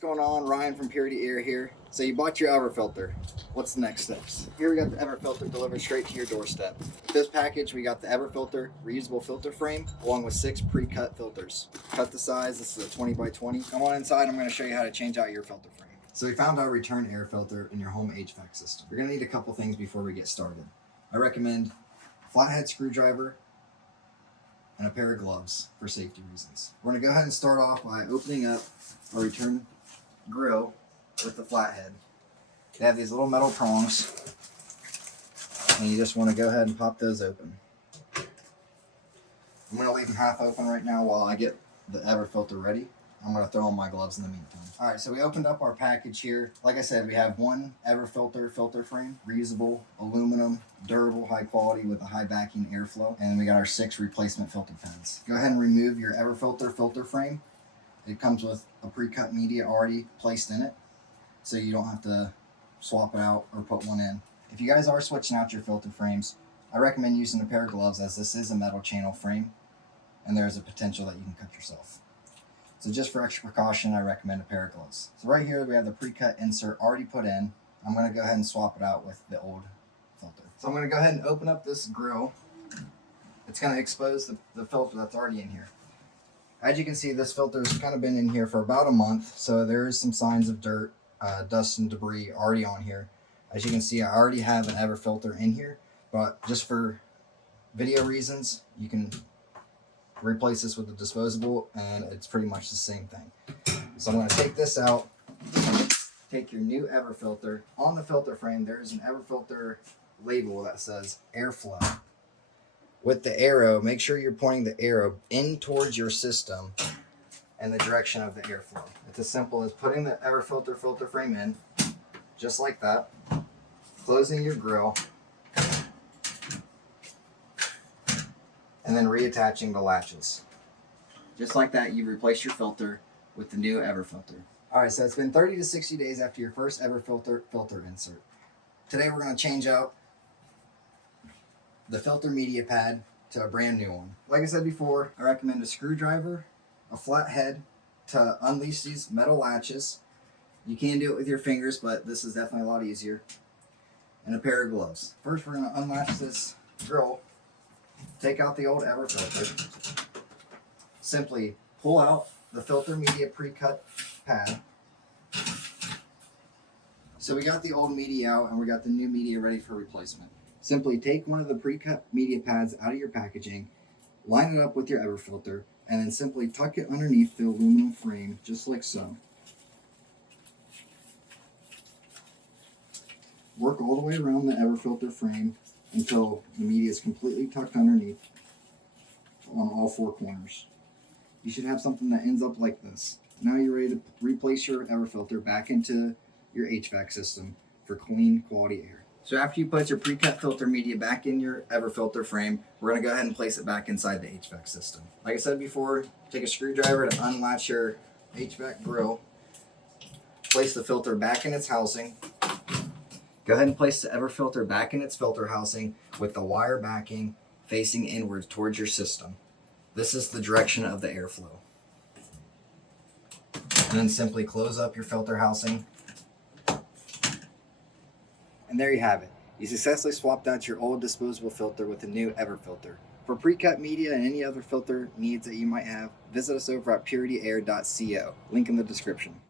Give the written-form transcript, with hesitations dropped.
What's going on? Ryan from Purity Air here. So you bought your EverFilter. What's the next steps? Here we got the EverFilter delivered straight to your doorstep. With this package, we got the EverFilter reusable filter frame along with 6 pre-cut filters. Cut the size. This is a 20 by 20. Come on inside. I'm going to show you how to change out your filter frame. So we found our return air filter in your home HVAC system. You're going to need a couple things before we get started. I recommend a flathead screwdriver and a pair of gloves for safety reasons. We're going to go ahead and start off by opening up our return grill with the flathead. They have these little metal prongs, and you just want to go ahead and pop those open. I'm going to leave them half open right now while I get the EverFilter ready. I'm going to throw on my gloves in the meantime. All right, so we opened up our package here. Like I said, we have one EverFilter filter frame, reusable, aluminum, durable, high quality with a high backing airflow. And we got our 6 replacement filter pads. Go ahead and remove your EverFilter filter frame. It comes with a pre-cut media already placed in it, so you don't have to swap it out or put one in. If you guys are switching out your filter frames, I recommend using a pair of gloves, as this is a metal channel frame and there's a potential that you can cut yourself. So just for extra precaution, I recommend a pair of gloves. So right here we have the pre-cut insert already put in. I'm going to go ahead and swap it out with the old filter. So I'm going to go ahead and open up this grill. It's going to expose the filter that's already in here. As you can see, this filter has kind of been in here for about a month, so there is some signs of dirt, dust and debris already on here. As you can see, I already have an EverFilter in here, but just for video reasons, you can replace this with a disposable, and it's pretty much the same thing. So I'm going to take this out, take your new EverFilter. On the filter frame, there's an EverFilter label that says airflow. With the arrow, make sure you're pointing the arrow in towards your system and the direction of the airflow. It's as simple as putting the EverFilter filter frame in, just like that, closing your grill, and then reattaching the latches. Just like that, you've replaced your filter with the new EverFilter. All right, so it's been 30 to 60 days after your first EverFilter filter insert. Today we're going to change out the filter media pad to a brand new one. Like I said before, I recommend a screwdriver, a flathead to unleash these metal latches. You can do it with your fingers, but this is definitely a lot easier. And a pair of gloves. First, we're going to unlatch this grill, take out the old EverFilter, simply pull out the filter media pre-cut pad. So we got the old media out and we got the new media ready for replacement. Simply take one of the pre-cut media pads out of your packaging, line it up with your EverFilter, and then simply tuck it underneath the aluminum frame, just like so. Work all the way around the EverFilter frame until the media is completely tucked underneath on all 4 corners. You should have something that ends up like this. Now you're ready to replace your EverFilter back into your HVAC system for clean, quality air. So after you put your pre-cut filter media back in your EverFilter frame, we're going to go ahead and place it back inside the HVAC system. Like I said before, take a screwdriver to unlatch your HVAC grill. Place the filter back in its housing. Go ahead and place the EverFilter back in its filter housing with the wire backing facing inwards towards your system. This is the direction of the airflow. And then simply close up your filter housing. And there you have it. You successfully swapped out your old disposable filter with a new EverFilter. For pre-cut media and any other filter needs that you might have, visit us over at purityair.co. Link in the description.